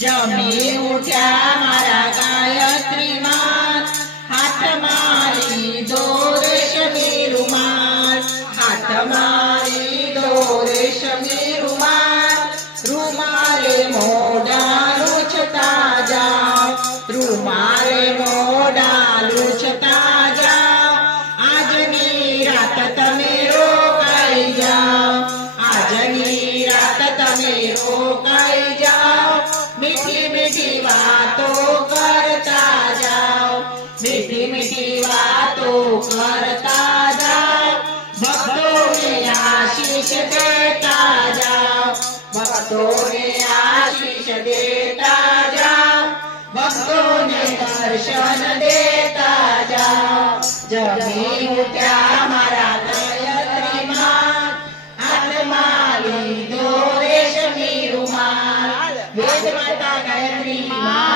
જમી ઉઠ્યા મારા ગાયત્રી માં, હાથમાં લીધો રેશમી રૂમાલ, હાથમાં લીધો રેશમી રૂમાલ, રૂમાલે મોઢા લૂછતા જાઓ, રૂમાલે મોઢા લૂછતા જાઓ, આજની રાત તમે રોકાઈ જાઓ, આજની રાત તમે રોકાઈ જાઓ, મીઠી મીઠી વાતો કરતા જાઓ, મીઠી મીઠી વાતો કરતા જાઓ, ભક્તોને આશીષ દેતા જાઓ, ભક્તોને આશીષ દેતા જાઓ, ભક્તોને દર્શન દેતા જાઓ. જમી ઉઠ્યા મારા ગાયત્રી માં, હાથમાં લીધો રેશમી રૂમાલ, વેદ માતા ગાયત્રી માં.